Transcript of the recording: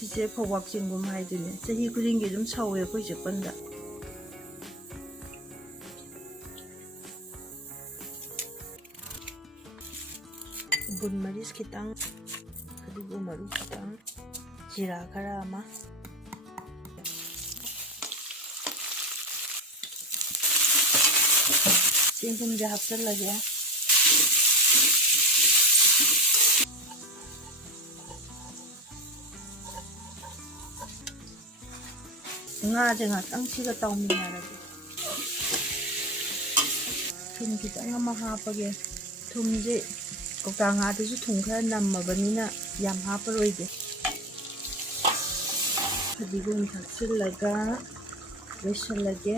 ꯁꯤꯁꯦ ꯐꯧꯕꯥꯛ ꯆꯦꯡꯒꯨꯝ ꯍꯥꯏꯗꯨꯅꯦ ꯆꯍꯤ ꯈꯨꯗꯤꯡꯒꯤ ꯑꯗꯨꯝ ꯁꯧꯋꯦ ꯑꯩꯈꯣꯏ ꯆꯦꯛꯄꯟꯗ ꯒꯨꯟ ꯃꯔꯤꯁ ꯈꯤꯇꯪ ꯐꯗꯤꯒꯣꯝ ꯃꯔꯨ ꯈꯤꯇꯪ ꯖꯤꯔꯥ ꯈꯔ ꯑꯃ ꯆꯦꯡꯒꯨꯝꯁꯦ ꯍꯥꯞꯆꯤꯜꯂꯒꯦ ꯉꯥꯁꯦ ꯉꯥꯛꯇꯪ ꯁꯤꯒ ꯇꯥꯎꯃꯤꯟꯅꯔꯒꯦ ꯊꯨꯝ ꯈꯤꯇꯪ ꯑꯃ ꯍꯥꯞꯄꯒꯦ ꯊꯨꯝꯁꯦ ꯀꯧꯇꯥ ꯉꯥꯗꯁꯨ ꯊꯨꯝ ꯈꯔ ꯅꯝꯃꯕꯅꯤꯅ ꯌꯥꯝ ꯍꯥꯞꯄꯔꯣꯏꯒꯦ ꯐꯗꯤꯒꯣꯝ ꯊꯥꯛꯆꯤꯜꯂꯒ ꯂꯣꯏꯁꯤꯜꯂꯒꯦ